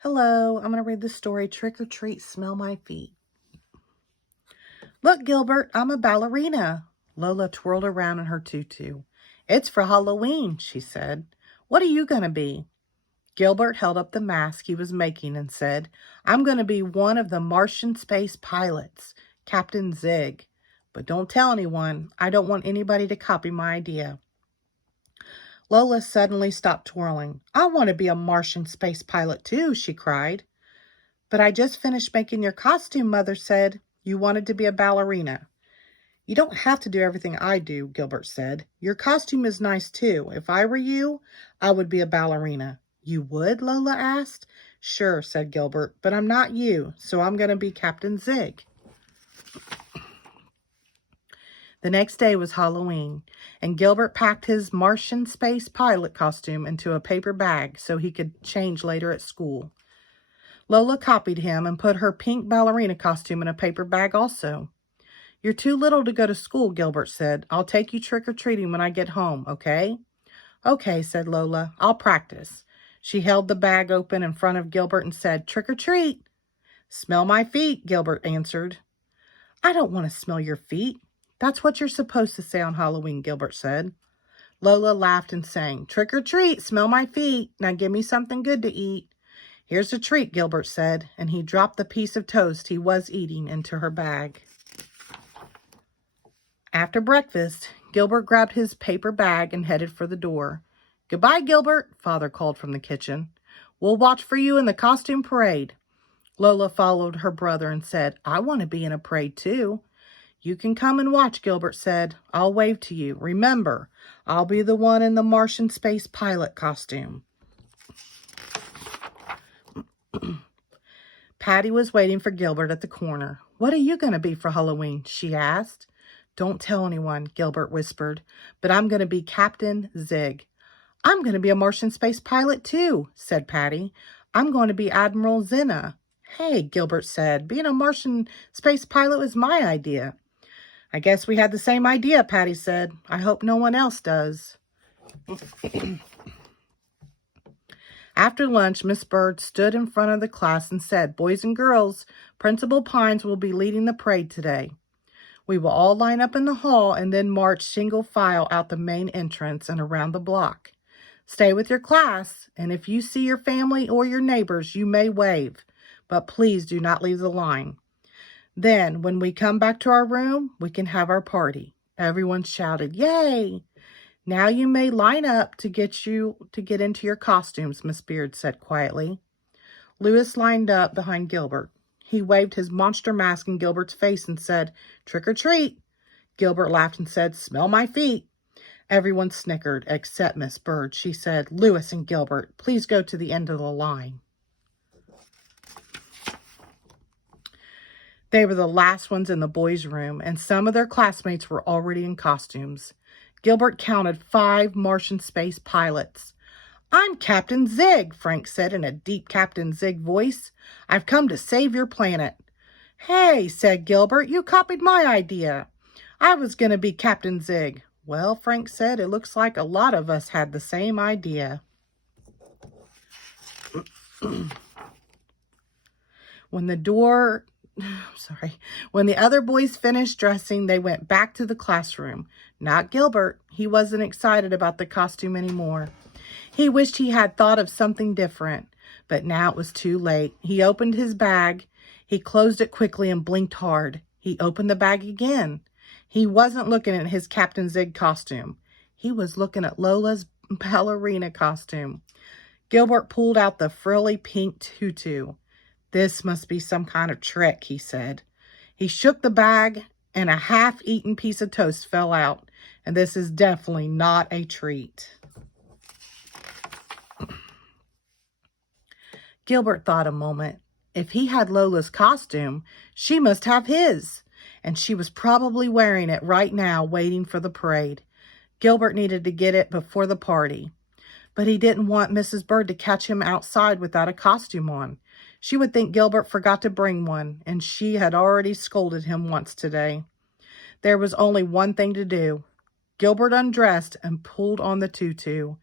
Hello, I'm going to read the story Trick or Treat, Smell My Feet. Look, Gilbert, I'm a ballerina. Lola twirled around in her tutu. It's for Halloween, she said. What are you going to be? Gilbert held up the mask he was making and said, I'm going to be one of the Martian space pilots, Captain Zig. But don't tell anyone. I don't want anybody to copy my idea. Lola suddenly stopped twirling. I want to be a Martian space pilot too, she cried. But I just finished making your costume, Mother said. You wanted to be a ballerina. You don't have to do everything I do, Gilbert said. Your costume is nice too. If I were you, I would be a ballerina. You would? Lola asked. Sure, said Gilbert, but I'm not you, so I'm going to be Captain Zig. The next day was Halloween, and Gilbert packed his Martian space pilot costume into a paper bag so he could change later at school. Lola copied him and put her pink ballerina costume in a paper bag also. You're too little to go to school, Gilbert said. I'll take you trick-or-treating when I get home, okay? Okay, said Lola. I'll practice. She held the bag open in front of Gilbert and said, Trick-or-treat. Smell my feet, Gilbert answered. I don't want to smell your feet. That's what you're supposed to say on Halloween, Gilbert said. Lola laughed and sang, Trick-or-treat, smell my feet. Now give me something good to eat. Here's a treat, Gilbert said, and he dropped the piece of toast he was eating into her bag. After breakfast, Gilbert grabbed his paper bag and headed for the door. Goodbye, Gilbert, Father called from the kitchen. We'll watch for you in the costume parade. Lola followed her brother and said, I want to be in a parade too. You can come and watch, Gilbert said. I'll wave to you. Remember, I'll be the one in the Martian space pilot costume. Patty was waiting for Gilbert at the corner. What are you going to be for Halloween? She asked. Don't tell anyone, Gilbert whispered, but I'm going to be Captain Zig. I'm going to be a Martian space pilot too, said Patty. I'm going to be Admiral Zena. Hey, Gilbert said, being a Martian space pilot was my idea. I guess we had the same idea, Patty said. I hope no one else does. After lunch, Miss Bird stood in front of the class and said, Boys and girls, Principal Pines will be leading the parade today. We will all line up in the hall and then march single file out the main entrance and around the block. Stay with your class, and if you see your family or your neighbors, you may wave, but please do not leave the line. Then, when we come back to our room, we can have our party. Everyone shouted, Yay! Now you may line up to get into your costumes, Miss Beard said quietly. Louis lined up behind Gilbert. He waved his monster mask in Gilbert's face and said, Trick or treat. Gilbert laughed and said, Smell my feet. Everyone snickered except Miss Bird. She said, Louis and Gilbert, please go to the end of the line. They were the last ones in the boys' room, and some of their classmates were already in costumes. Gilbert counted 5 Martian space pilots. I'm Captain Zig, Frank said in a deep Captain Zig voice. I've come to save your planet. Hey, said Gilbert, you copied my idea. I was going to be Captain Zig. Well, Frank said, it looks like a lot of us had the same idea. When the other boys finished dressing, they went back to the classroom. Not Gilbert. He wasn't excited about the costume anymore. He wished he had thought of something different, but now it was too late. He opened his bag. He closed it quickly and blinked hard. He opened the bag again. He wasn't looking at his Captain Zig costume. He was looking at Lola's ballerina costume. Gilbert pulled out the frilly pink tutu. This must be some kind of trick, he said. He shook the bag, and a half-eaten piece of toast fell out. And this is definitely not a treat. Gilbert thought a moment. If he had Lola's costume, she must have his. And she was probably wearing it right now, waiting for the parade. Gilbert needed to get it before the party. But he didn't want Mrs. Bird to catch him outside without a costume on. She would think Gilbert forgot to bring one, and she had already scolded him once today. There was only one thing to do. Gilbert undressed and pulled on the tutu.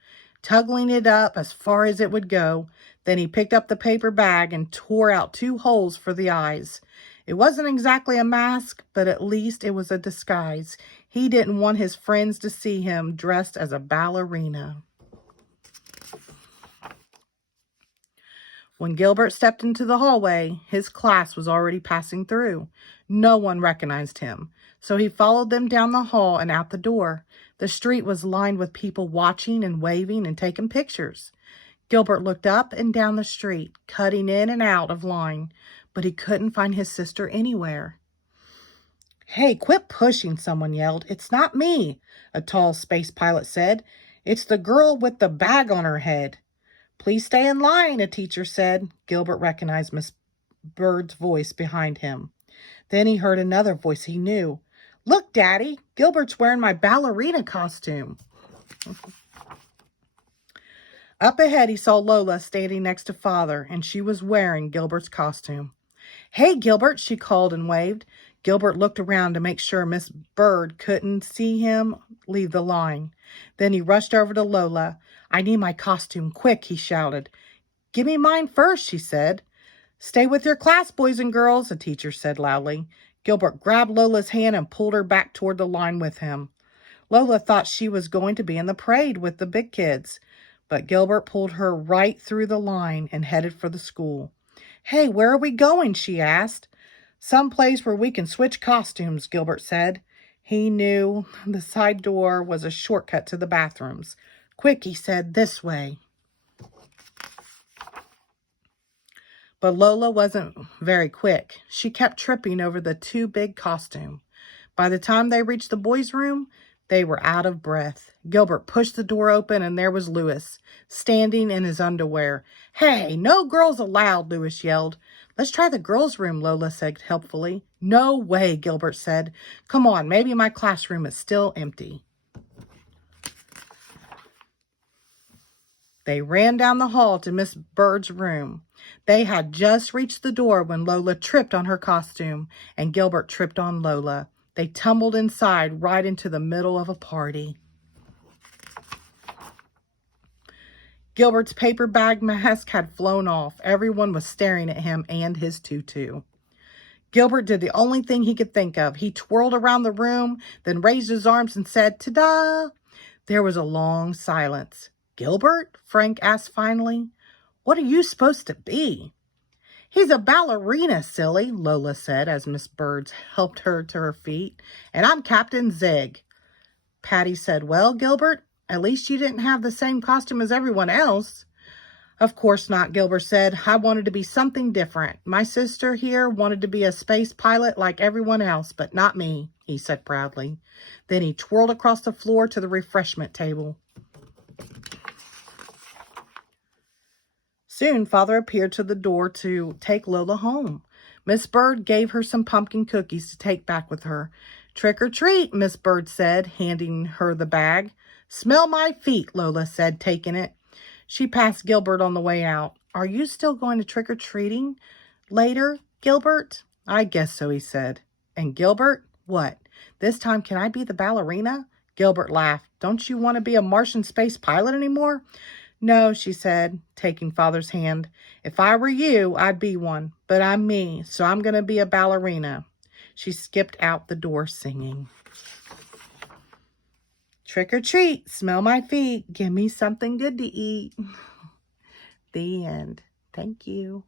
tugging it up as far as it would go. Then he picked up the paper bag and tore out 2 holes for the eyes. It wasn't exactly a mask, but at least it was a disguise. He didn't want his friends to see him dressed as a ballerina. When Gilbert stepped into the hallway, his class was already passing through. No one recognized him, so he followed them down the hall and out the door. The street was lined with people watching and waving and taking pictures. Gilbert looked up and down the street, cutting in and out of line, but he couldn't find his sister anywhere. "Hey, quit pushing," someone yelled. "It's not me," a tall space pilot said. "It's the girl with the bag on her head." "Please stay in line," a teacher said. Gilbert recognized Miss Bird's voice behind him. Then he heard another voice he knew. "Look, Daddy, Gilbert's wearing my ballerina costume." Up ahead, he saw Lola standing next to Father, and she was wearing Gilbert's costume. "Hey, Gilbert," she called and waved. Gilbert looked around to make sure Miss Bird couldn't see him leave the line. Then he rushed over to Lola. "I need my costume, quick," he shouted. "Give me mine first," she said. "Stay with your class, boys and girls," a teacher said loudly. Gilbert grabbed Lola's hand and pulled her back toward the line with him. Lola thought she was going to be in the parade with the big kids, but Gilbert pulled her right through the line and headed for the school. "Hey, where are we going?" she asked. "Some place where we can switch costumes," Gilbert said. He knew the side door was a shortcut to the bathrooms. "Quick," he said, "this way." But Lola wasn't very quick. She kept tripping over the too big costume. By the time they reached the boys' room, they were out of breath. Gilbert pushed the door open, and there was Louis, standing in his underwear. "Hey, no girls allowed," Louis yelled. "Let's try the girls' room," Lola said helpfully. "No way," Gilbert said. "Come on, maybe my classroom is still empty." They ran down the hall to Miss Bird's room. They had just reached the door when Lola tripped on her costume, and Gilbert tripped on Lola. They tumbled inside right into the middle of a party. Gilbert's paper bag mask had flown off. Everyone was staring at him and his tutu. Gilbert did the only thing he could think of. He twirled around the room, then raised his arms and said, "Ta-da!" There was a long silence. "Gilbert?" Frank asked finally. "What are you supposed to be?" "He's a ballerina, silly," Lola said as Miss Bird helped her to her feet. "And I'm Captain Zig." Patty said, "Well, Gilbert, at least you didn't have the same costume as everyone else." "Of course not," Gilbert said. "I wanted to be something different. My sister here wanted to be a space pilot like everyone else, but not me," he said proudly. Then he twirled across the floor to the refreshment table. Soon, Father appeared to the door to take Lola home. Miss Bird gave her some pumpkin cookies to take back with her. "Trick or treat," Miss Bird said, handing her the bag. "Smell my feet," Lola said, taking it. She passed Gilbert on the way out. "Are you still going to trick-or-treating later, Gilbert?" "I guess so," he said. "And Gilbert, what? This time can I be the ballerina?" Gilbert laughed. "Don't you want to be a Martian space pilot anymore?" "No," she said, taking Father's hand. "If I were you, I'd be one. But I'm me, so I'm going to be a ballerina." She skipped out the door singing. "Trick or treat, smell my feet, give me something good to eat." The end. Thank you.